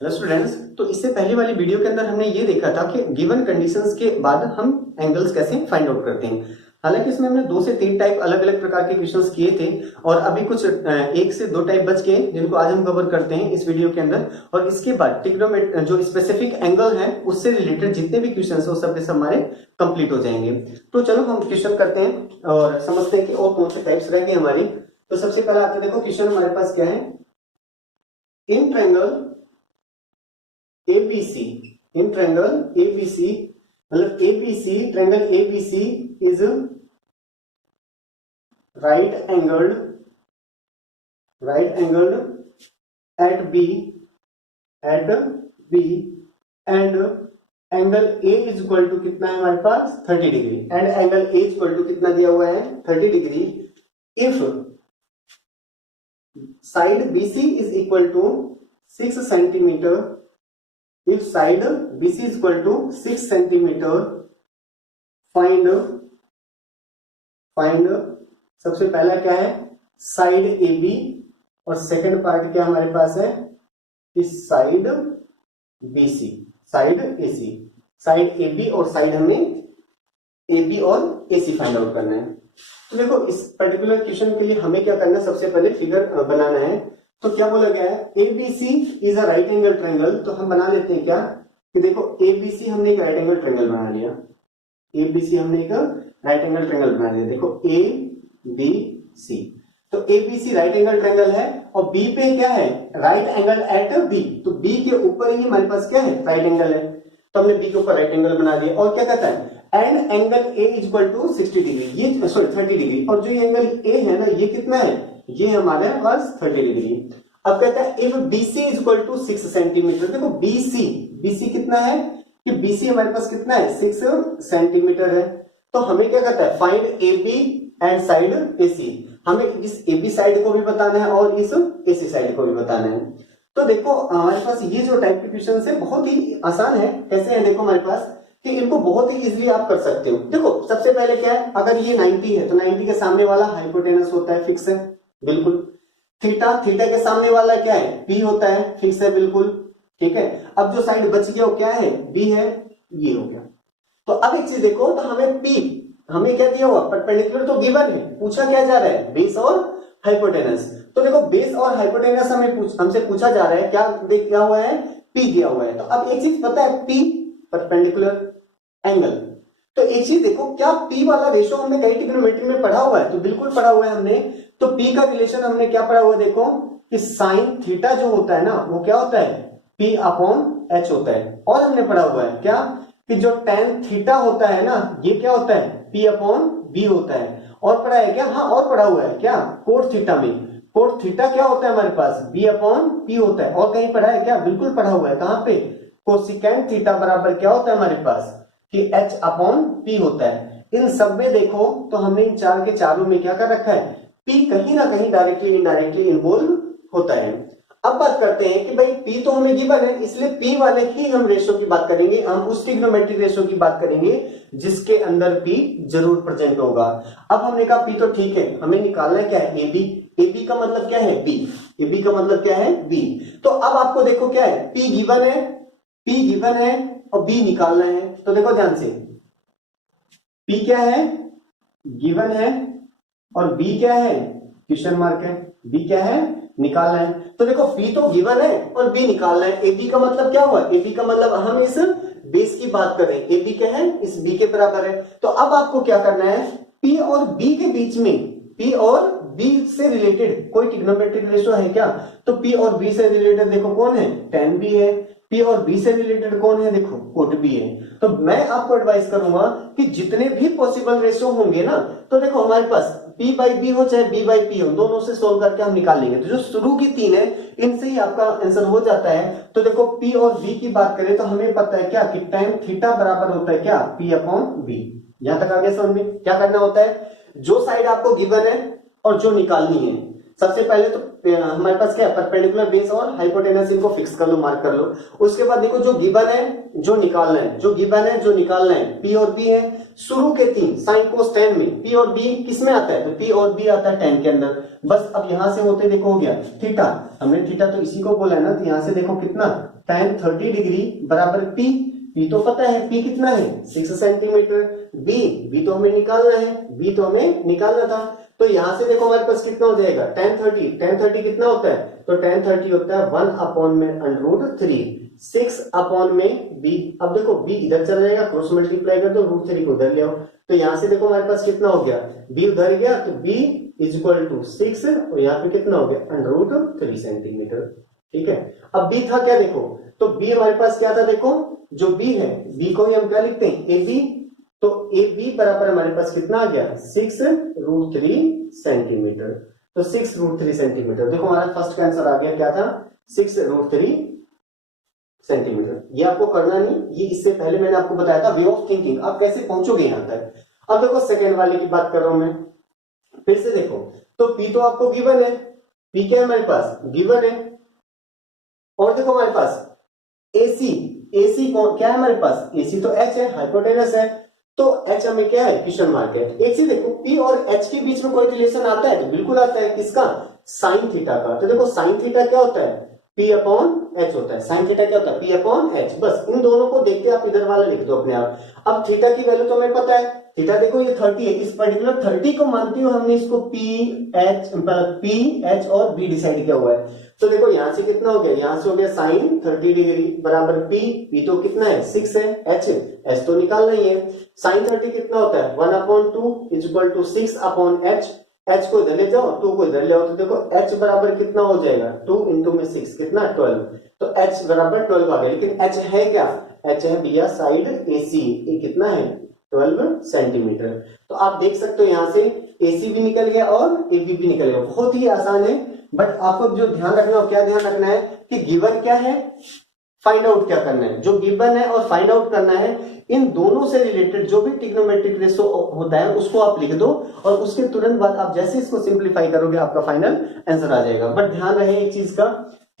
Hello students, तो इससे पहले वाली वीडियो के अंदर हमने ये देखा था कि गिवन कंडीशंस के बाद हम एंगल्स कैसे फाइंड आउट करते हैं। हालांकि इसमें हमने 2 से 3 टाइप अलग अलग प्रकार के क्वेश्चंस किए थे और अभी कुछ 1 से 2 टाइप बच गए जिनको आज हम कवर करते हैं इस वीडियो के अंदर। और इसके बाद ट्रिग्नोमेट्री जो स्पेसिफिक एंगल है उससे रिलेटेड जितने भी क्वेश्चन है वो सब के सब हमारे कंप्लीट हो जाएंगे। तो चलो हम क्वेश्चन करते हैं और समझते हैं कि और कौन से टाइप्स रहेंगे हमारे। तो सबसे पहले आते देखो क्वेश्चन हमारे पास क्या है। In triangle ABC, in triangle ABC, मतलब ABC, triangle ABC is right angled at B and angle A is equal to कितना है हमारे पास 30 degree and angle A is equal to कितना दिया हुआ है 30 degree if side BC is equal to 6 centimeter, if side BC is equal to 6 centimeter, find सबसे पहला क्या है साइड AB और सेकंड पार्ट क्या हमारे पास है इस side BC, side AC, side AB और साइड हमें AB और AC फाइंड आउट करना है। तो देखो इस पर्टिकुलर क्वेश्चन के लिए हमें क्या करना है, सबसे पहले फिगर बनाना है। तो क्या बोला गया है ABC is a right angle triangle. तो हम बना लेते हैं क्या कि देखो ABC हमने एक राइट एंगल ट्रायंगल बना लिया, ABC हमने एक राइट एंगल ट्रायंगल बना लिया। देखो ABC, तो ABC राइट एंगल ट्रायंगल है और B पे क्या है राइट एंगल एट B, तो B के ऊपर ही हमारे पास क्या है राइट एंगल है। तो हमने B के ऊपर राइट एंगल बना दिया और क्या कहता है and angle A is equal to 60 degree, ये सॉरी 30 डिग्री, और जो ये एंगल A है ना ये कितना है ये हमारे पास 30 डिग्री। अब कहता है if BC is equal to 6 centimetre. देखो BC कितना है कि BC हमारे पास कितना है 6 सेंटीमीटर है। तो हमें क्या कहता है find AB and side AC, हमें इस AB साइड को भी बताना है और इस AC साइड को भी बताना है। तो देखो हमारे पास ये जो टाइप के क्वेश्चन है बहुत ही आसान है। कैसे है देखो हमारे पास कि इनको बहुत ही इजीली आप कर सकते हो। देखो सबसे पहले क्या है अगर ये 90 है तो 90 के सामने वाला हाइपोटेनस होता है, फिक्स है बिल्कुल। थीटा के सामने वाला क्या है P होता है, फिक्स है बिल्कुल, ठीक है। अब जो साइड बच गया वो क्या है B है, ये हो गया। तो अब एक चीज देखो तो हमें क्या दिया हुआ परपेंडिकुलर तो गिवन है, पूछा क्या जा रहा है बेस और हाइपोटेनस। तो देखो बेस और हाइपोटेनस हमसे पूछा जा रहा है, क्या दिया हुआ है P दिया हुआ है। तो अब एक चीज पता है P परपेंडिकुलर एंगल। तो एक चीज देखो क्या P वाला रेशो हमने कहीं ट्रिग्नोमेट्री में पढ़ा हुआ है, तो बिल्कुल पढ़ा हुआ है हमने। तो P का रिलेशन हमने क्या पढ़ा हुआ है देखो कि साइन थीटा जो होता है ना वो क्या होता है P अपॉन H होता है। और हमने पढ़ा हुआ है क्या कि जो tan थीटा होता है ना ये क्या होता है P अपॉन B होता है। और पढ़ा है क्या, हाँ और पढ़ा हुआ है क्या कोट थीटा में, कोट थीटा क्या होता है हमारे पास B अपॉन P होता है। और कहीं पढ़ा है क्या, बिल्कुल पढ़ा हुआ है। कहां पे कोसिकेंट थीटा बराबर क्या होता है हमारे पास कि H अपॉन P होता है। इन सब में देखो तो हमने इन चार के चारों में क्या कर रखा है P कहीं ना कहीं डायरेक्टली इनडायरेक्टली इन्वॉल्व होता है। अब बात करते हैं कि भाई P तो हमें गिवन है इसलिए P वाले ही हम रेशो की बात करेंगे, हम उस ट्रिग्नोमेट्रिक रेशो की बात करेंगे जिसके अंदर P जरूर प्रेजेंट होगा। अब हमने कहा P तो ठीक है, हमें निकालना है क्या है AB का मतलब क्या है B, AB का मतलब क्या है B। तो अब आपको देखो क्या है P गिवन है और B निकालना है। तो देखो ध्यान से P क्या है गिवन है और B क्या है क्वेश्चन मार्क है, B क्या है निकालना है। तो देखो P तो गिवन है और B निकालना है। AB का मतलब क्या हुआ, AB का मतलब हम इस बेस की बात कर रहे हैं, AB क्या है इस B के बराबर है। तो अब आपको क्या करना है P और B के बीच में P और B से रिलेटेड कोई ट्रिग्नोमेट्रिक रेशो है क्या, तो P और B से रिलेटेड देखो कौन है tan B है, P और B से रिलेटेड कौन है देखो कोट B है। तो मैं आपको एडवाइस करूंगा कि जितने भी पॉसिबल रेशो होंगे ना तो देखो हमारे पास P by B हो चाहे B by P हो दोनों से सोल्व करके हम निकाल लेंगे। तो जो शुरू की 3 है इनसे ही आपका आंसर हो जाता है। तो देखो P और B की बात करें तो हमें पता है क्या कि tan थीटा बराबर होता है क्या P अपॉन B। यहां तक आगे समझ में क्या करना होता है, जो साइड आपको गिवन है और जो निकालनी है सबसे पहले तो हमारे पास क्या है परपेंडिकुलर बेस और हाइपोटेनस, इनको फिक्स कर लो मार्क कर लो। उसके बाद देखो जो गिवन है जो निकालना है, जो गिवन है जो निकालना है P और B है। शुरू के 3 साइन कोस tan में P और B किस में आता है, तो P और B आता है tan के अंदर। बस अब यहां से होते देखो हो गया थीटा, हमने थीटा तो इसी को बोला है ना, तो यहां से देखो कितना tan 30 डिग्री बराबर P, P तो पता है P कितना है 6 सेंटीमीटर, B तो हमें निकालना है, B तो हमें निकालना था। तो यहां से देखो हमारे पास कितना हो जाएगा tan 30 कितना होता है, तो tan 30 होता है 1 अपॉन में √3, 6 अपॉन में B। अब देखो B इधर चला जाएगा, क्रॉस मल्टीप्लाई कर दो, √3 को उधर ले आओ, तो यहां से देखो हमारे पास कितना हो गया, B उधर गया तो B इज इक्वल टू 6 और यहाँ पे कितना हो गया √3 सेंटीमीटर। ठीक है, अब B था क्या देखो, तो B हमारे पास क्या था देखो, जो B है B को ही हम क्या लिखते हैं AB, तो AB बराबर हमारे पास कितना आ गया 6√3 सेंटीमीटर, तो 6√3 सेंटीमीटर। देखो हमारा फर्स्ट का आंसर आ गया क्या था 6√3 सेंटीमीटर। ये आपको करना नहीं, ये इससे पहले मैंने आपको बताया था वे ऑफ थिंकिंग, आप कैसे पहुंचोगे यहां तक। अब देखो सेकेंड वाले की बात कर रहा हूं मैं, फिर से देखो, तो P तो आपको गिवन है, P क्या है हमारे पास गिवन है, और देखो हमारे पास AC कौन क्या है हमारे पास, AC तो H है, हाइपोटेनस है, तो H हमें क्या है क्वेश्चन मार्क है। एक चीज देखो P और H के बीच में कोई रिलेशन आता है, तो बिल्कुल आता है, किसका साइन थीटा का। तो देखो साइन थीटा क्या होता है P अपॉन H होता है, साइन थीटा क्या होता है P अपॉन H, बस इन दोनों को देख के आप इधर वाला लिख दो अपने आप। अब थीटा की वैल्यू तो हमें पता है, थीटा देखो ये 30 है, इस पर्टिकुलर 30 को मानते हुए हमने इसको P H और B डिसाइड किया हुआ है। तो देखो यहां से कितना हो गया, यहां से हो गया साइन 30 डिग्री बराबर P तो कितना है 6 है, H तो निकालना ही है, साइन 30 कितना होता है 1/2 is equal to 6 upon H को इधर ले जाओ 2 को इधर ले आओ, तो देखो H बराबर कितना हो जाएगा 2 इंटू में 6 कितना 12, तो H बराबर 12 आ गया। लेकिन H है क्या, H है भैया साइड AC, ये कितना है 12 सेंटीमीटर। तो आप देख सकते हो यहां से AC भी निकल गया और AB भी निकल गया, बहुत ही आसान है। बट आपको जो ध्यान रखना हो, क्या ध्यान रखना है कि गिवन क्या है, फाइंड आउट क्या करना है। जो गिवन है और फाइंड आउट करना है, इन दोनों से रिलेटेड जो भी ट्रिग्नोमेट्रिक रेशो होता है उसको आप लिख दो, और उसके तुरंत बाद आप जैसे इसको सिंप्लीफाई करोगे आपका फाइनल आंसर आ जाएगा। बट ध्यान रहे एक चीज का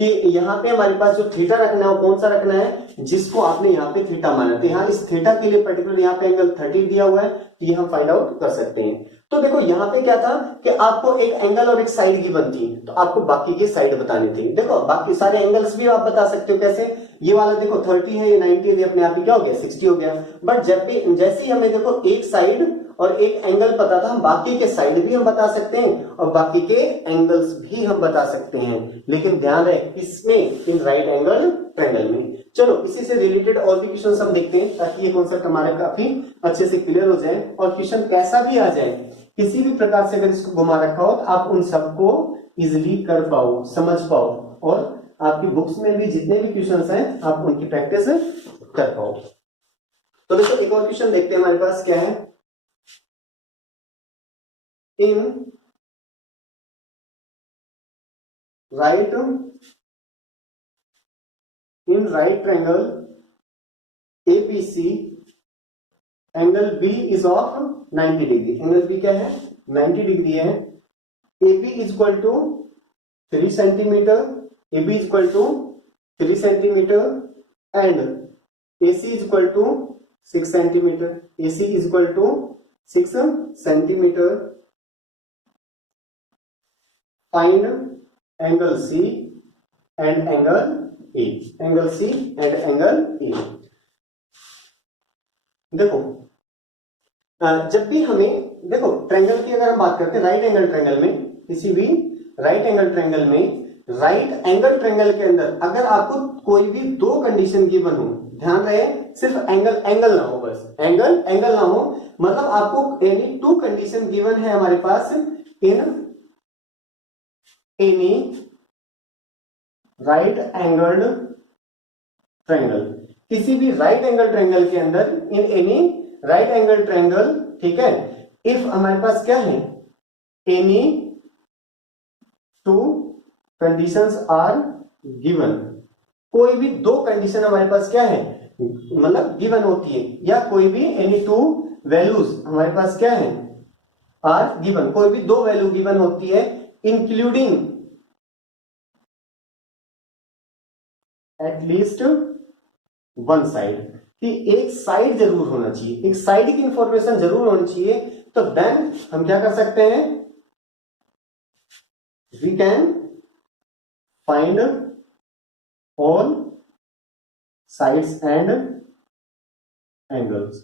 कि यहाँ पे हमारे पास जो थीटा रखना है कौन सा रखना है, जिसको आपने यहाँ पे थीटा माना, तो यहाँ इस थीटा के लिए पर्टिकुलर यहाँ पे एंगल 30 दिया हुआ है, तो ये हम फाइंड आउट कर सकते हैं। तो देखो यहाँ पे क्या था कि आपको एक एंगल और एक साइड गिवन थी, तो आपको बाकी के साइड बताने थे। देखो बाकी सारे एंगल्स भी आप बता सकते हो, कैसे, ये वाला देखो 30 है, ये 90 है, ये अपने आप ही क्या हो गया 60 हो गया। बट जब भी जैसे ही हमें देखो एक साइड और एक एंगल पता था, हम बाकी के साइड भी हम बता सकते हैं और बाकी के एंगल्स भी हम बता सकते हैं, लेकिन ध्यान रहे किसमें, इन राइट एंगल ट्रायंगल में। चलो इसी से रिलेटेड और भी क्वेश्चन हम देखते हैं, ताकि ये कॉन्सेप्ट हमारा काफी अच्छे से क्लियर हो जाए, और क्वेश्चन कैसा भी आ जाए, किसी भी प्रकार से अगर इसको घुमा रखा हो तो आप उन सबको इजिली कर पाओ, समझ पाओ, और आपकी बुक्स में भी जितने भी क्वेश्चंस हैं आप उनकी प्रैक्टिस कर पाओ। तो देखो एक और क्वेश्चन देखते हैं हमारे पास क्या है, in right triangle ABC angle B is of 90 degree, angle B क्या है 90 डिग्री है, AB is equal to 3 centimetre, AB is equal to 3 centimetre and AC is equal to 6 centimetre, AC is equal to 6 centimetre. Find angle C and angle A, angle C and angle A। देखो जब भी हमें देखो triangle की अगर हम बात करते हैं, राइट एंगल ट्रायंगल में, किसी भी राइट एंगल ट्रायंगल में, राइट एंगल ट्रायंगल के अंदर अगर आपको कोई भी दो कंडीशन गिवन हो, ध्यान रहे सिर्फ एंगल ना हो, बस एंगल ना हो, मतलब आपको एनी टू कंडीशन गिवन है हमारे पास in any right angled triangle, किसी भी राइट एंगल ट्रायंगल के अंदर, in any right angle triangle, ठीक है, इफ हमारे पास क्या है any two conditions are given, कोई भी दो कंडीशन हमारे पास क्या है मतलब गिवन होती है, या कोई भी एनी टू वैल्यूज हमारे पास क्या है आर गिवन, कोई भी दो वैल्यू गिवन होती है, इंक्लूडिंग एटलीस्ट वन साइड, कि एक साइड जरूर होना चाहिए, एक साइड की इंफॉर्मेशन जरूर होनी चाहिए, तो देन हम क्या कर सकते हैं, we can find all sides and angles.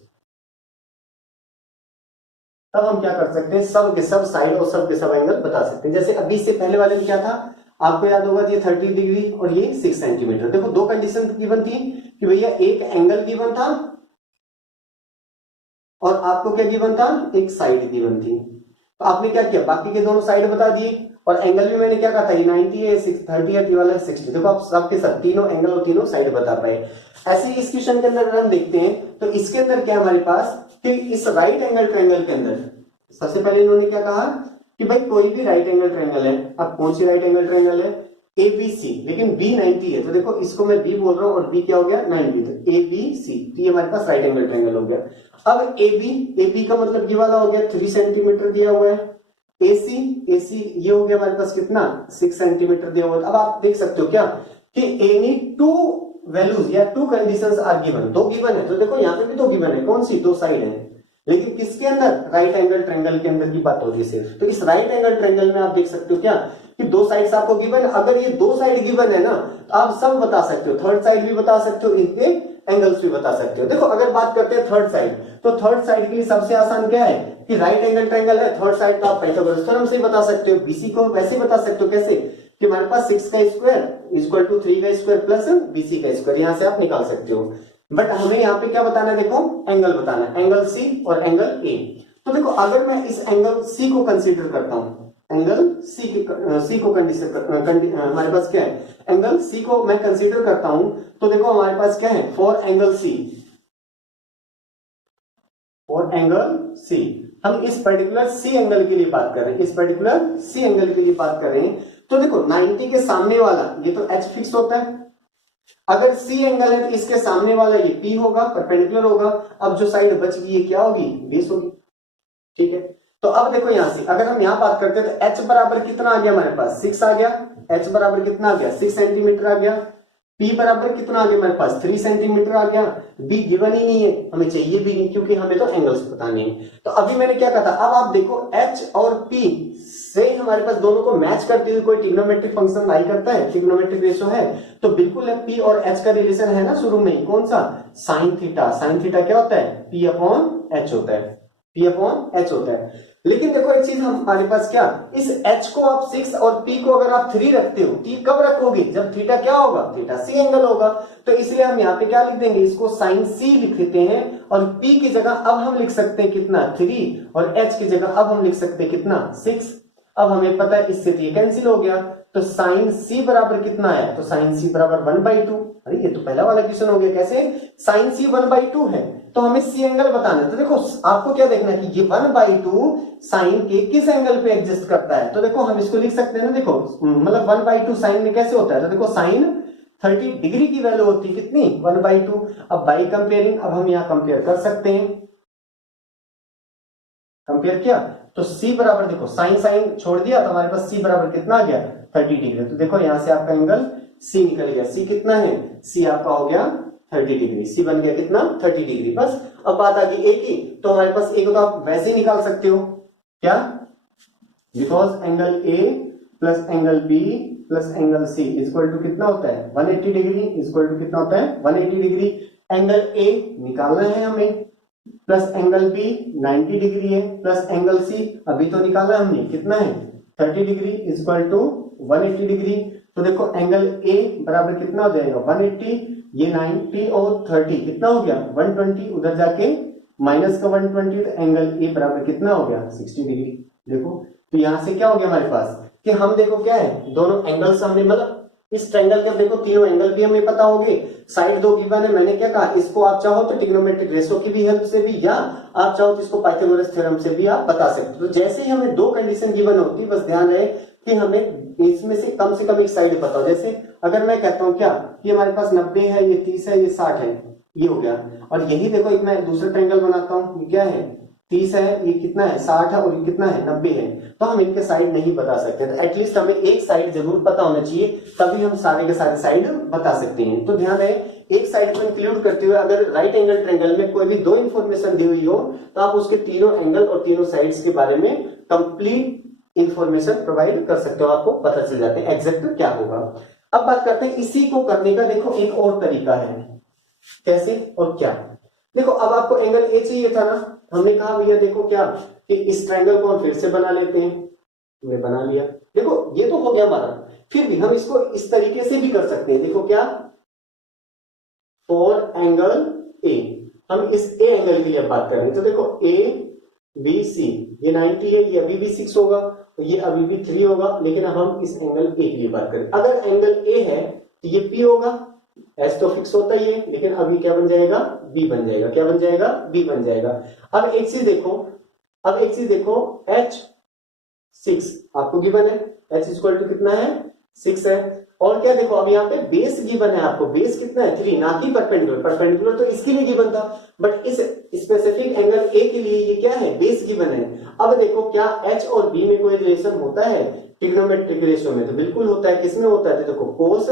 तब हम क्या कर सकते हैं, सब के सब साइड और सब के सब एंगल बता सकते हैं। जैसे अभी से पहले वाले में क्या था, आपको याद होगा ये 30 डिग्री और ये 6 सेंटीमीटर। देखो दो कंडीशन गिवन थी कि भैया एक एंगल गिवन था और आपको क्या गिवन था, एक साइड गिवन थी। तो आपने क्या किया, बाकी के दोनों साइड बता दिए और एंगल भी मैंने क्या कहा था, ये 90 है, 30 है, ये वाला 60। देखो आप सबके सब तीनों एंगल और तीनों साइड बता पाए। ऐसे ही इस क्वेश्चन के अंदर अगर हम देखते हैं तो इसके अंदर क्या हमारे पास कि इस राइट एंगल ट्रायंगल के अंदर सबसे पहले इन्होंने क्या कहा कि भाई कोई भी राइट एंगल ट्रायंगल है। अब कौन सी राइट एंगल ट्रायंगल है, ABC, लेकिन B 90 है। तो देखो इसको मैं B बोल रहा हूं और B क्या हो गया 90, तो ABC, तो ये हमारे पास राइट एंगल ट्रायंगल हो गया। अब AB का मतलब ये वाला हो गया 3 सेंटीमीटर दिया हुआ है। AC ये हो गया हमारे पास कितना 6 सेंटीमीटर दिया हुआ है। अब आप देख सकते हो क्या कि एनी टू वैल्यूज या टू कंडीशंस आर गिवन, दो गिवन है। तो देखो यहाँ पे भी दो गिवन है, कौन सी, दो साइड है, लेकिन किसके अंदर, राइट एंगल ट्रायंगल के अंदर की बात हो रही है सिर्फ। तो इस राइट एंगल ट्रायंगल में आप देख सकते हो क्या कि दो साइड्स आपको गिवन है। अगर ये दो साइड गिवन है ना तो आप सब बता सकते हो, थर्ड साइड भी बता सकते हो, इनके एंगल्स भी बता सकते हो। देखो अगर बात करते हैं थर्ड साइड, तो थर्ड साइड के लिए सबसे आसान क्या है कि राइट एंगल ट्रायंगल है, थर्ड साइड तो आप पाइथागोरस थ्योरम से ही बता सकते हो। BC को वैसे ही बता सकते हो, कैसे कि हमारे पास 6 का स्क्वायर इक्वल टू 3 का स्क्वायर प्लस BC का स्क्वायर, यहां से आप निकाल सकते हो। बट हमें यहाँ पे क्या बताना है, देखो एंगल बताना है, एंगल C और एंगल A। तो देखो अगर मैं इस एंगल C को कंसीडर करता हूं, एंगल C को कंडीशन हमारे पास क्या है, एंगल C को मैं कंसीडर करता हूं, तो देखो हमारे पास क्या है, for angle C, for angle C हम इस पर्टिकुलर C एंगल के लिए बात कर रहे हैं, इस पर्टिकुलर C एंगल के लिए बात कर रहे हैं। तो देखो 90 के सामने वाला ये तो H फिक्स होता है, अगर C एंगल है तो इसके सामने वाला ये P होगा, परपेंडिकुलर होगा। अब जो साइड बच गई ये क्या होगी, बेस होगी, ठीक है। तो अब देखो यहां से अगर हम यहां बात करते हैं तो H बराबर कितना आ गया हमारे पास, 6 आ गया। H बराबर कितना आ गया, 6 सेंटीमीटर आ गया। P बराबर कितना आ गया हमारे पास, 3 सेंटीमीटर आ गया। B गिवन ही नहीं है, हमें चाहिए भी नहीं क्योंकि हमें तो एंगल्स बताने हैं। तो अभी मैंने क्या कहा था, अब आप देखो H और P से हमारे पास दोनों को मैच करते हुए कोई ट्रिग्नोमेट्रिक फंक्शन लाई करता है, ट्रिग्नोमेट्रिक रेशो है, तो बिल्कुल है P और H का रिलेशन है ना शुरू में ही, कौन सा, साइन थीटा। साइन थीटा क्या होता है, P अपॉन H होता है, P अपॉन H होता है। लेकिन देखो एक चीज हमारे पास क्या, इस H को आप 6 और P को अगर आप 3 रखते हो, T कब रखोगे, जब थीटा क्या होगा, थीटा C एंगल होगा। तो इसलिए हम यहाँ पे क्या लिख देंगे, इसको साइन C लिख देते हैं और P की जगह अब हम लिख सकते हैं कितना 3 और H की जगह अब हम लिख सकते हैं कितना 6। अब हमें पता है इससे तो ये कैंसिल हो गया, तो साइन C बराबर कितना है, तो साइन C बराबर 1/2। अरे ये तो पहला वाला क्वेश्चन हो गया, कैसे, साइन C 1/2 है तो हमें C एंगल बताना है। तो देखो आपको क्या देखना है कि ये 1/2 साइन के किस एंगल पे एग्जिस्ट करता है। तो देखो हम इसको लिख सकते हैं ना, देखो मतलब 1/2 साइन में कैसे होता है, तो देखो साइन 30 डिग्री की वैल्यू होती है कितनी, 1/2। अब बाई कंपेयरिंग अब हम यहाँ कंपेयर कर सकते हैं, कंपेयर किया तो C बराबर देखो साइन साइन छोड़ दिया तो हमारे पास C बराबर कितना आ गया 30 डिग्री। तो देखो यहां से आपका एंगल C निकल गया, C कितना है, C आपका हो गया 30 डिग्री, C बन गया कितना 30 डिग्री। बस अब बात आ गई A की, तो हमारे पास A को तो आप वैसे ही निकाल सकते हो, क्या, because angle A plus angle B plus angle C equal to कितना होता है 180 डिग्री, इक्वल टू कितना होता है 180 डिग्री। एंगल A निकालना है हमें, प्लस एंगल B 90 डिग्री है, प्लस एंगल C अभी तो निकाला हमने कितना है 30 डिग्री इक्वल टू 180 डिग्री। तो देखो एंगल A बराबर कितना हो जाएगा 180, ये 90 और 30 कितना हो गया 120, उधर जाके माइनस का 120, तो एंगल A बराबर कितना हो गया 60 डिग्री। देखो तो यहां से क्या हो गया हमारे पास कि हम देखो क्या है, दोनों एंगल्स हमने मतलब इस ट्रायंगल के देखो तीनों एंगल भी हमें पता होंगे, साइड दो गिवन है। मैंने क्या कहा, इसको आप चाहो तो ट्रिग्नोमेट्रिक रेशो की भी हेल्प से भी, या आप चाहो तो इसको पाइथागोरस थ्योरम से भी आप बता सकते हो। तो जैसे ही हमें दो कंडीशन गिवन होती, बस ध्यान रहे कि हमें इसमें से कम एक साइड बताओ। जैसे अगर मैं कहता हूं क्या कि हमारे पास 90 है, ये 30 है, ये 60 है, ये हो गया, और यही देखो एक मैं दूसरा ट्रायंगल बनाता हूं, ये क्या है 30 है, ये कितना है 60 है, और ये कितना है 90 है, तो हम इनके साइड नहीं बता सकते। तो एटलीस्ट हमें एक साइड जरूर पता होना चाहिए, तभी हम सारे के सारे साइड बता सकते हैं। तो ध्यान रहे एक साइड को इंक्लूड करते हुए अगर राइट एंगल ट्रायंगल में कोई भी दो इंफॉर्मेशन दी हुई हो तो आप उसके तीनों एंगल और तीनों साइड्स के बारे में कंप्लीट इंफॉर्मेशन प्रोवाइड कर सकते हो, आपको पता चल जाते हैं एग्जैक्ट क्या होगा। अब बात करते हैं इसी को करने का, देखो एक और तरीका है, कैसे और क्या? देखो अब आपको एंगल ए चाहिए था ना, हमने कहा भैया देखो क्या कि इस ट्रायंगल को हम फिर से बना लेते हैं, हमने बना लिया। देखो ये तो हो गया हमारा, फिर भी हम इसको इस तरीके से भी कर सकते हैं। देखो क्या, फॉर एंगल ए, हम इस ए एंगल की बात कर रहे हैं। तो देखो ए बी सी, ये 90 है, ये अभी भी 6 होगा, तो ये अभी भी 3 होगा, लेकिन अब हम इस एंगल ए की बात करें। अगर एंगल ए है तो ये पी होगा, एच तो फिक्स होता ही है, लेकिन अभी क्या बन जाएगा, बी बन जाएगा। क्या बन जाएगा, बी बन जाएगा। अब एक चीज देखो, एच 6 आपको गिवन है, एच इक्वल टू कितना है, 6 है। और क्या देखो, अब यहाँ पे बेस गिवन है आपको, बेस कितना है, 3, ना कि परपेंडिकुलर। परपेंडिकुलर तो इसके लिए गिवन था, बट इस स्पेसिफिक एंगल ए के लिए ये क्या है, बेस गिवन है। अब देखो क्या एच और बी में कोई रिलेशन होता है ट्रिग्नोमेट्रिक रेशियो में? तो बिल्कुल होता है। किसमें होता है? तो देखो कोस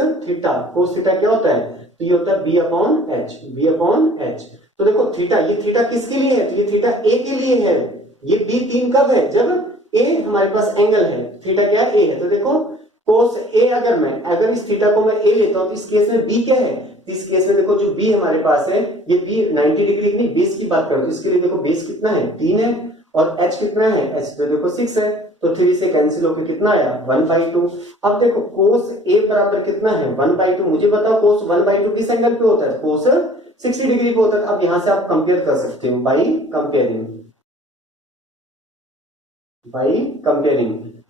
थीटा क्या होता है, तो ये होता है बी अपॉन एच। तो देखो थीटा, ये थीटा किसके लिए है, तो ये थीटा ए के लिए है। ये बी 3 कब है, जब ए हमारे पास एंगल है, थीटा क्या ए है। तो देखो कोस ए, अगर इस थीटा को मैं ए लेता हूं तो इस केस में बी क्या है, तो इस केस में देखो जो बी हमारे पास है, ये बी 90 डिग्री नहीं, बेस की बात करो तो इसके लिए देखो बेस कितना है, 3 है, और एच कितना है, एच तो देखो 6 है, तो 3 से कैंसिल होकर कितना आया, 1/2। अब देखो कोस ए बराबर कितना है, 1/2। मुझे बताओ कोस 1/2 किस एंगल पे होता है, कोस 60 डिग्री पे होता है। अब यहां से आप कंपेयर कर सकते हो बाई कंपेयरिंग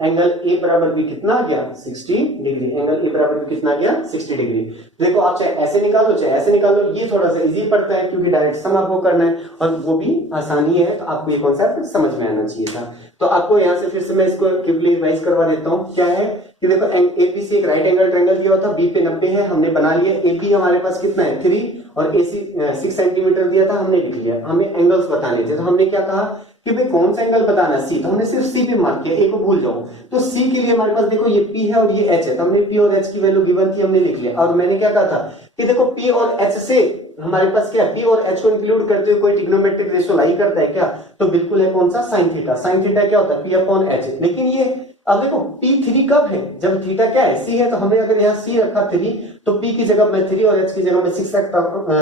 एंगल ए बराबर भी कितना आ गया, 60 डिग्री। एंगल ए बराबर भी कितना आ गया, 60 डिग्री। देखो आप चाहे ऐसे निकालो चाहे ऐसे निकालो, ये थोड़ा सा इजी पड़ता है क्योंकि डायरेक्ट सम आपको करना है और वो भी आसानी है, तो आपको ये कॉन्सेप्ट समझ में आना चाहिए था। तो आपको यहाँ से फिर से मैं इसको क्विकली रिवाइज करवा देता हूँ। क्या है कि देखो एबीसी एक राइट एंगल ट्रायंगल दिया होता, बी पे 90 है, हमने बना लिया। एबी हमारे पास कितना है, 3, और एसी 6 सेंटीमीटर दिया था, हमने लिख लिया। हमें एंगल्स बताने थे, तो हमने क्या कहा कि भाई कौन सा एंगल बताना है, सी, तो हमने सिर्फ सी पे मार्क किया, ए को भूल जाओ। तो सी के लिए हमारे पास देखो ये पी है और ये एच है, तो हमने पी और एच की वैल्यू गिवन थी, हमने लिख लिया। और मैंने क्या कहा था कि देखो पी और एच से हमारे पास क्या, पी और एच को इंक्लूड करते हुए कोई ट्रिग्नोमेट्रिक रेशियो लाई करता है क्या, तो बिल्कुल है। कौन सा, साइन थीटा। साइन थीटा क्या होता है, पी अपॉन एच। लेकिन ये अब देखो P3 कब है, जब थीटा क्या है, C है, तो हमें अगर यहाँ C रखा 3, तो P की जगह मैं 3 और H की जगह मैं 6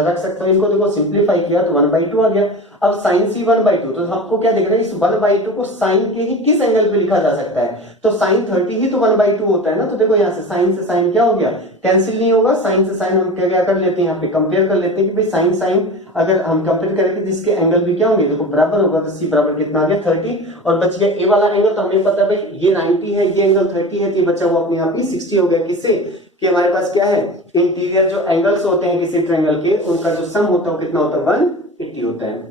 रख सकता हूँ। इनको देखो सिंप्लीफाई किया तो 1/2 आ गया। अब साइन C 1/2, तो आपको क्या दिख रहा है, इस 1/2 को साइन के ही किस एंगल पे लिखा जा सकता है, तो साइन 30 ही तो 1/2 होता है ना। तो देखो यहाँ से साइन क्या हो गया, कैंसिल नहीं होगा। साइन से साइन हम क्या कर लेते हैं, यहाँ पे कंपेयर कर लेते हैं कि भाई साइन अगर हम कंपेयर करेंगे तो इसके एंगल भी क्या होंगे, देखो बराबर होगा। तो C बराबर कितना आ गया, 30, और बच गया ए वाला एंगल। तो हमें पता है भाई ये 90 है, ये एंगल 30 है, तो ये बच्चा वो अपने आप ही 60 हो गया। किससे, कि हमारे पास क्या है, इंटीरियर जो एंगल्स होते हैं किसी ट्रायंगल के, उनका जो सम होता है कितना होता है, 180 होता है।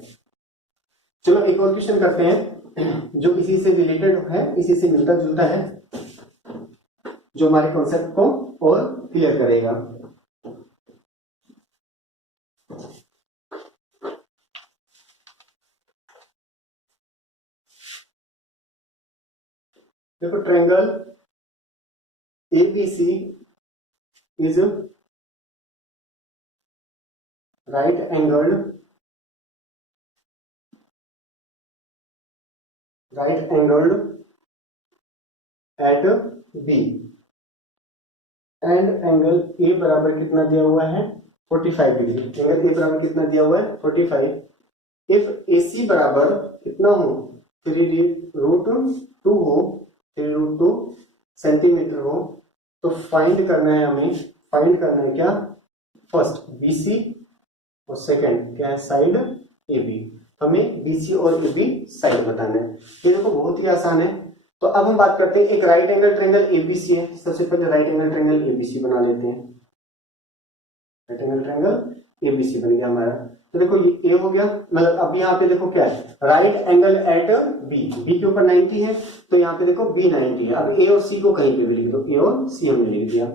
चलो एक और क्वेश्चन करते हैं जो इसी से रिलेटेड है, इसी से मिलता जुलता है, जो हमारे कॉन्सेप्ट को और क्लियर करेगा। देखो triangle ABC is right angled at B and angle A बराबर कितना दिया हुआ है, 45 डिग्री। एंगल A बराबर कितना दिया हुआ है, 45। इफ AC बराबर कितना हो, 3√2 हो, 3√2 सेंटीमीटर हो, तो फाइंड करना है हमें, फाइंड करना है क्या, फर्स्ट BC और सेकंड क्या है, साइड AB। हमें BC और AB साइड बताना है। ये देखो बहुत ही आसान है। तो अब हम बात करते हैं, एक राइट एंगल ट्रायंगल ABC है। सबसे पहले राइट एंगल ट्रायंगल ABC बना लेते हैं। राइट एंगल ट्रायंगल ABC बन गया हमारा। तो देखो ये A हो गया, मतलब अब यहाँ पे देखो क्या है, राइट एंगल एट B के ऊपर 90 है, तो यहाँ पे देखो B 90 है। अब A और C को कहीं पे भी लिख दो, A और C हमने लिख दिया।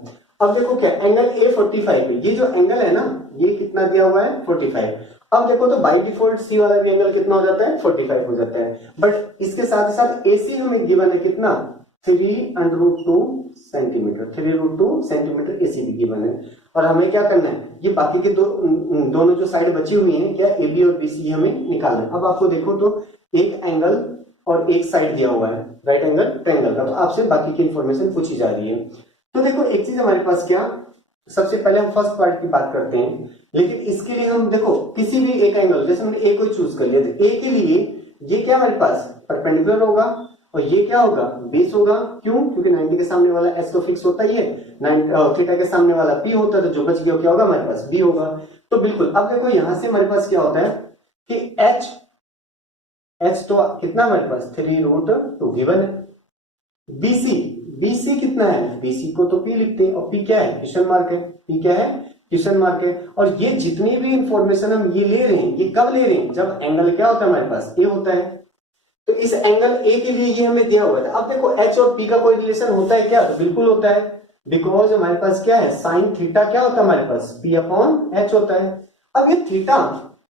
अब देखो क्या, एंगल A 45 है, ये जो एंगल है ना, ये कितना दिया हुआ है, 45। अब देखो तो बाय डिफॉल्ट C वाला भी एंगल कितना हो जाता है, 45 हो जाता है। बट इसके साथ ही साथ AC हमें गिवन है कितना, 3√2 सेंटीमीटर, 3√2 सेंटीमीटर AC भी गिवन है। और हमें क्या करना है, ये बाकी के दोनों जो साइड बची हुई हैं क्या, AB और BC हमें निकालना है। अब आपको देखो तो एक एंगल और एक साइड दिया हुआ है राइट एंगल ट्रायंगल का, तो आपसे बाकी की इंफॉर्मेशन पूछी जा रही है। तो देखो एक चीज हमारे पास क्या, सबसे पहले हम फर्स्ट पार्ट की बात करते हैं, लेकिन इसके लिए हम देखो किसी भी एक एंगल, जैसे हमने ए को चूज कर लिया, तो ए के लिए ये क्या हमारे पास परपेंडिकुलर होगा और ये क्या होगा, बेस होगा। क्यों? क्योंकि 90 के सामने वाला एस तो फिक्स होता ही है, थीटा के सामने वाला पी होता है, तो जो बच गया क्या होगा हमारे पास, बी होगा। तो बिल्कुल अब देखो यहां से हमारे पास क्या होता है कि एच तो कितना हमारे पास 3√2 गिवन है। बीसी कितना है, बीसी को तो पी लिखते हैं, और पी क्या है, क्वेश्चन मार्क है। पी क्या है, क्वेश्चन मार्क है। और ये जितनी भी इंफॉर्मेशन हम ये ले रहे हैं, ये कब ले रहे हैं, जब एंगल क्या होता है हमारे पास, ए होता है। तो इस एंगल ए के लिए ये हमें दिया हुआ है। अब देखो एच और पी का कोई रिलेशन होता है क्या, तो बिल्कुल होता है, बिकॉज हमारे पास क्या है, साइन थीटा क्या होता है हमारे पास, पी अपॉन एच होता है। अब ये थीटा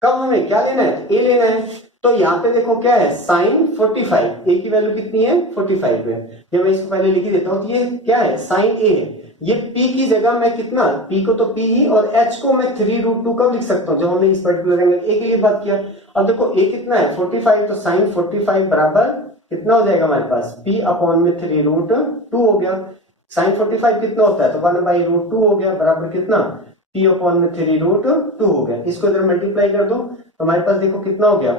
कब हमें क्या लेना है, ए लेना है। तो यहाँ पे देखो क्या है, साइन 45, ए की वैल्यू कितनी है 45 है। ये मैं इसको पहले लिख ही देता हूं, तो ये क्या है, साइन ए है। ये p की जगह मैं कितना, p को तो p ही, और h को मैं 3√2 कब लिख सकता हूं, जब हमने इस पर्टिकुलर एंगल a के लिए बात किया। अब देखो a कितना है 45, तो साइन 45 बराबर कितना हो जाएगा हमारे पास, p अपॉन में 3√2 हो गया। साइन 45 कितना होता है, तो 1/√2 हो गया, बराबर कितना, p अपॉन में 3√2 हो गया। इसको इधर मल्टीप्लाई कर दो, तो हमारे पास देखो कितना हो गया,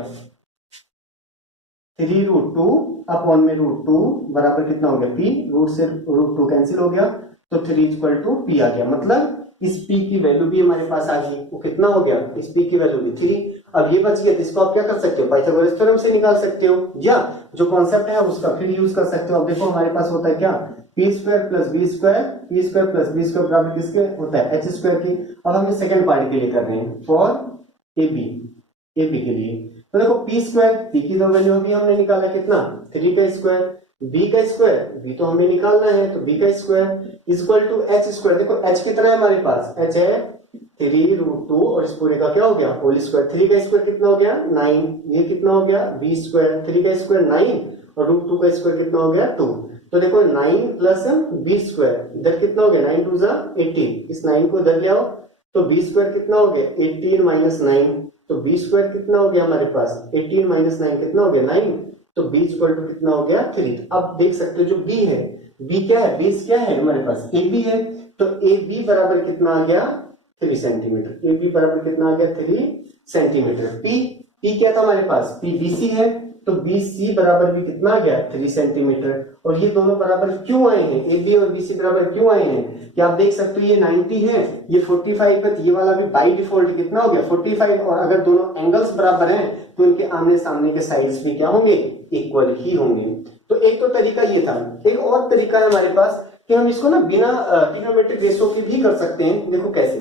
3√2 अपॉन में √2 बराबर कितना हो गया, p, रूट से √2 कैंसिल हो गया, तो 3 = p आ गया। मतलब इस p की वैल्यू भी हमारे पास आ गई, वो कितना हो गया, इस p की वैल्यू भी 3। अब ये बच गया, तो इसको आप क्या कर सकते हो, पाइथागोरस थ्योरम से निकाल सकते हो, या जो कॉन्सेप्ट है उसका फिर यूज कर सकते हो। अब देखो हमारे पास होता है क्या, p² + b² बराबर किसके होता है, h² की। अब हम सेकंड पार्ट के लिए कर रहे हैं, फॉर ab के लिए। तो देखो p² की तो वैल्यू अभी हमने निकाला कितना, 3 का स्क्वायर, b का स्क्वायर, b तो हमें निकालना है, तो b का स्क्वायर इक्वल टू h²। देखो h कितना है हमारे पास, h है 3√2, और इस पूरे का क्या हो गया, होल स्क्वायर। 3 का स्क्वायर कितना हो गया 9, ये कितना हो गया b², 3 का स्क्वायर 9 और √2 का स्क्वायर कितना हो गया 2। तो देखो 9 + b², इधर कितना हो गया, 9 × 2 = 18, इस 9 को इधर ले आओ, तो b² कितना हो गया 18 - 9, तो b² कितना हो गया हमारे पास, 18 - 9 कितना हो गया 9, तो b = कितना हो गया 3। अब देख सकते हो जो b है, b क्या है, बेस क्या है हमारे पास, ab है, तो ab बराबर कितना आ गया 3 सेंटीमीटर। ab बराबर कितना आ गया 3 सेंटीमीटर। p क्या था हमारे पास, p bc है, तो bc बराबर भी कितना आ गया 3 सेंटीमीटर। और ये दोनों बराबर क्यों आए हैं, ab और bc बराबर क्यों आए हैं, कि आप देख सकते हो ये 90 है, ये 45 है, तो ये वाला भी बाय डिफॉल्ट कितना हो गया 45। और अगर दोनों एंगल्स बराबर हैं तो इनके आमने सामने के साइड्स भी क्या होंगे, इक्वल ही होंगे। तो एक तो तरीका ये था। एक और तरीका है हमारे पास कि हम इसको ना बिना ट्रिग्नोमेट्रिक रेशो के भी कर सकते हैं। देखो कैसे,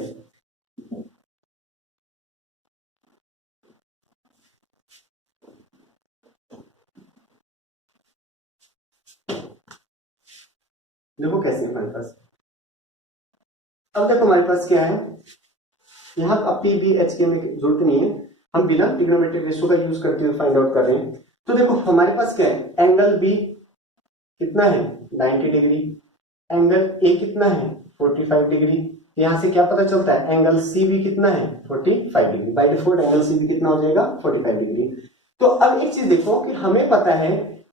देखो कैसे हमारे पास, अब देखो हमारे पास क्या है, यहाँ अब पी बी एच के में जरूरत नहीं है, हम बिना ट्रिग्नोमेट्रिक रेशो का यूज करते हुए फाइंड आउट कर रहे हैं। तो देखो हमारे पास क्या है, एंगल बी कितना है 90 डिग्री, एंगल ए कितना है 45 डिग्री। यहां से क्या पता चलता है, एंगल सी भी कितना है 45 degree. By default angle C भी कितना हो जाएगा 45 डिग्री। तो अब एक चीज देखो कि हमें पता है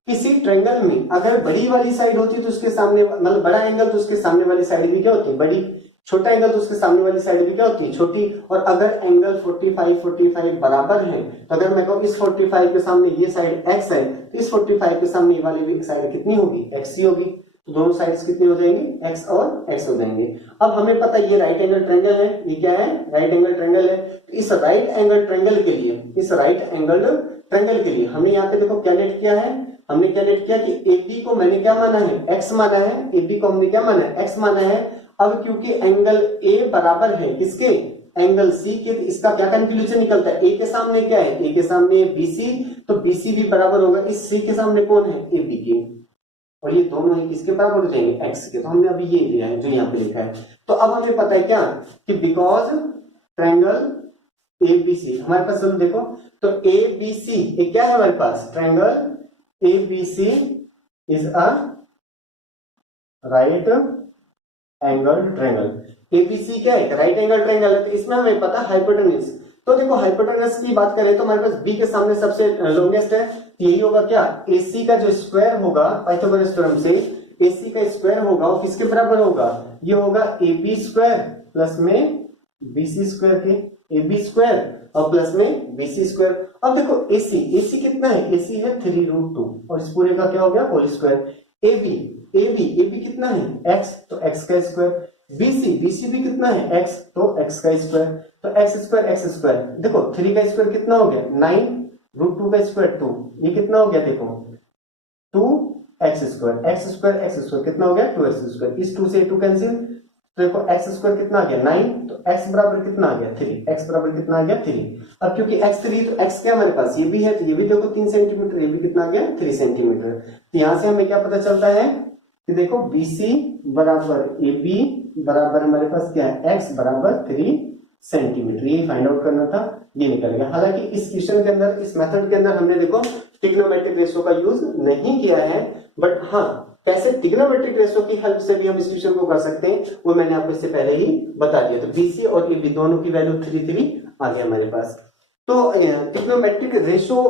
किसी ट्रायंगल में अगर बड़ी वाली साइड होती तो उसके सामने, मतलब बड़ा एंगल तो उसके सामने वाली साइड भी क्या होती है बड़ी, छोटा एंगल तो उसके सामने वाली साइड भी क्या होती है छोटी। और अगर एंगल 45 बराबर है, तो अगर मैं कहूं इस 45 के सामने ये साइड x है, तो इस 45 के सामने ये वाली भी साइड कितनी होगी, x ही होगी। तो दोनों साइड्स कितनी हो जाएंगी, x और x हो जाएंगे। अब हमें पता है ये राइट एंगल ट्रायंगल है, ये क्या है राइट एंगल ट्रायंगल है। तो इस राइट एंगल ट्रायंगल के लिए, इस राइट एंगल ट्रायंगल के लिए हमने यहाँ पे देखो क्या लेट किया है, हमने क्या लेट किया कि AB को मैंने क्या माना है, x माना है, AB को हमने क्या माना है, x माना है। अब क्योंकि एंगल A बराबर है किसके, एंगल C के, तो इसका क्या कंक्लूजन निकलता है, A के सामने क्या है, A के सामने BC, तो BC भी बराबर होगा इस C के सामने कौन है, AB के, और ये दोनों ही किसके बराबर हो जाएंगे, x के। तो हमने अभी ये लिया है जो यहाँ पे लिखा है। तो अब हमें पता है क्या कि बिकॉज ट्रायंगल ABC हमारे पास, देखो तो ABC ये क्या है हमारे पास, triangle ABC is a right angle triangle. ABC क्या है, राइट एंगल ट्रायंगल है, तो इसमें हमें पता हाइपोटेन्यूज। तो देखो हाइपोटेन्यूज की बात करें तो हमारे पास B के सामने सबसे लॉन्गेस्ट है, यही होगा क्या AC का जो स्क्वायर होगा पाइथागोरस थ्योरम से, AC का स्क्वायर होगा वो किसके बराबर होगा, ये होगा AB स्क्वायर प्लस में BC स्क्वायर के, AB स्क्वायर और प्लस में BC स्क्वायर। अब देखो AC कितना है, AC है 3√2 और इस पूरे का क्या हो गया होल स्क्वायर। AB कितना है x, तो x का स्क्वायर। BC भी कितना है x, तो x का स्क्वायर। तो x स्क्वायर देखो 3 का स्क्वायर कितना हो गया 9, √2 का स्क्वायर 2, ये कितना हो गया देखो 2x स्क्वायर कितना हो गया 2x स्क्वायर। इस 2 से 2 कैंसिल, तो देखो x स्क्वायर कितना आ गया 9, तो x बराबर कितना आ गया 3, x बराबर कितना आ गया 3। अब क्योंकि x 3 तो x क्या हमारे पास ये भी है, तो ये भी देखो 3 सेंटीमीटर, ये भी कितना आ गया 3 सेंटीमीटर। तो यहां से हमें क्या पता चलता है कि देखो BC बराबर AB बराबर हमारे पास क्या है x बराबर 3 सेंटीमीटर, ये फाइंड आउट करना था, ये निकल गया। हालांकि इस क्वेश्चन के अंदर, इस मेथड के अंदर हमने देखो ट्रिग्नोमेट्रिक रेशियो का यूज नहीं किया है, बट हाँ कैसे ट्रिग्नोमेट्रिक रेशियो की हेल्प से भी हम इस क्वेश्चन को कर सकते हैं वो मैंने आपको इससे पहले ही बता दिया। तो BC और AB दोनों की वैल्यू 3 आ गया हमारे पास। तो ट्रिग्नोमेट्रिक रेशियो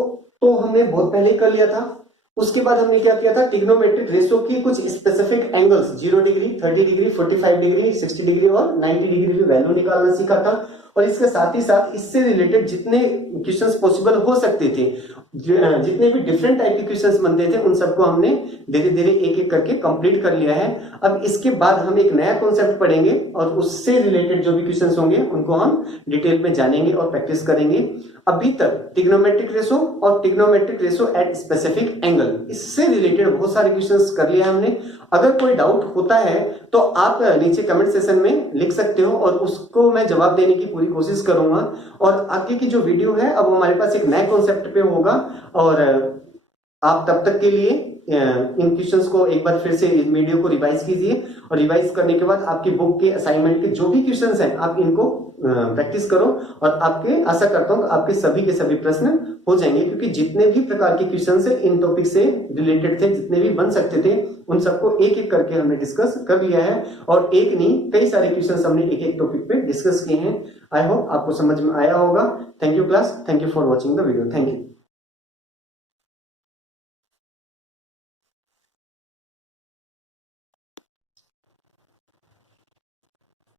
तो हमने बहुत पहले ही कर लिया था। उसके बाद हमने क्या किया था, ट्रिग्नोमेट्रिक रेशियो की कुछ specific angles 0 degree, 30 degree, 45 degree, 60 degree और 90 डिग्री की वैल्यू निकालना सीखा था। और इसके साथ ही साथ इससे रिलेटेड जितने क्वेश्चंस पॉसिबल हो सकते थे, जितने भी डिफरेंट टाइप के क्वेश्चंस बनते थे, उन सबको हमने धीरे धीरे एक एक करके कंप्लीट कर लिया है। अब इसके बाद हम एक नया कॉन्सेप्ट पढ़ेंगे और उससे रिलेटेड जो भी क्वेश्चंस होंगे उनको हम डिटेल में जानेंगे और प्रैक्टिस करेंगे। अभी तक ट्रिग्नोमेट्रिक रेशियो और trigonometric ratio at specific angle, इससे रिलेटेड बहुत सारे क्वेश्चंस कर लिए हमने। अगर कोई डाउट होता है तो आप नीचे कमेंट सेशन में लिख सकते हो और उसको मैं जवाब देने की पूरी कोशिश करूंगा। और आगे की जो वीडियो है अब हमारे पास एक नए कॉन्सेप्ट पे होगा और आप तब तक के लिए इन क्वेश्चंस को एक बार फिर से वीडियो को रिवाइज कीजिए और रिवाइज करने के बाद आपकी बुक के असाइनमेंट के जो भी क्वेश्चंस हैं आप इनको प्रैक्टिस करो और आपके आशा करता हूं कि आपके सभी के सभी प्रश्न हो जाएंगे, क्योंकि जितने भी प्रकार के क्वेश्चंस इन टॉपिक से रिलेटेड थे, जितने भी बन सकते थे, उन सबको एक एक करके हमने डिस्कस कर लिया है और एक नहीं कई सारे क्वेश्चंस हमने एक एक टॉपिक पे डिस्कस किए हैं। आई होप आपको समझ में आया होगा। Thank you class, thank you for watching the video, thank you.